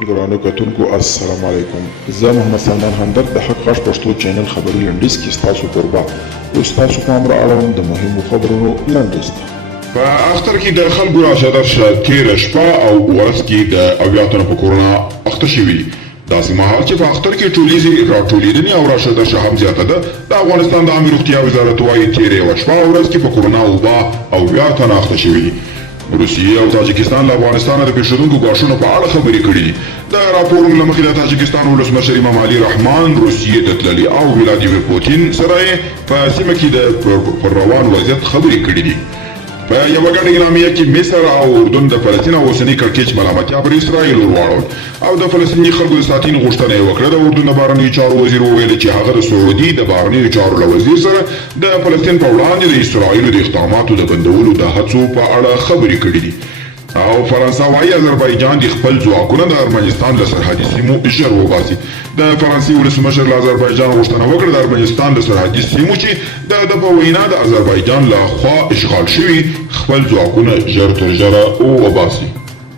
درانه کتونکو السلام علیکم. زه محمد سلمان همدرد د حق غږ پښتو چینل خبري لنډیز کې ستاسو کوربه اوس تاسو پام را اړوم د مهمو خبرونو لنډیز ته. په اختر کې د خلکو راشده تېره شپه او ورځ کې د 80 تنو په کورونا اخته شوي. داسې مهال چې په اختر کې راټولېدنې او راشده شه هم زیاته ده، د افغانستان د عامې روغتیا وزارت وایي تېره یوه شپه او ورځ کې په کورونا 80 تنه اخته شوي. روسیې او تاجکستان له افغانستانه د پیښېدونکو ګواښونو په اړه خبرې کړي دي. د راپورونو له مخې د تاجکستان ولسمشر امام علي رحمان روسیې ته تللي او ولادیمیر پوتین سره یې په سیمه کې د پر روان وضعیت خبرې کړي دي. په یوه ګډه اعلامیه کې مصر او اردن د فلسطین او اوسني کړکېچ ملامتیا پر اسرائیل ورواړول او د فلسطیني خلکو د ساتنې غوښتنه یې وکړه. د اردن د بهرنیو چارو وزیر وویل چې هغه د سعودي د بهرنیو چارو له وزیر سره د فلسطین په وړاندې د اسرائیلو د اقداماتو د بندولو د هڅو په اړه خبرې کړي دي. او فرانسه وايي آذربایجان د خپل ځواکونه د ارمنستان له سرحدي سیمو ژر وباسي. د فرانسې ولسمشر له آذربایجان غوښتنه وکړه د ارمنستان د سرحدي سیمو چې د په وینا د آذربایجان له خوا اشغال شوي خپل ځواکونه ژر تر ژره وباسي.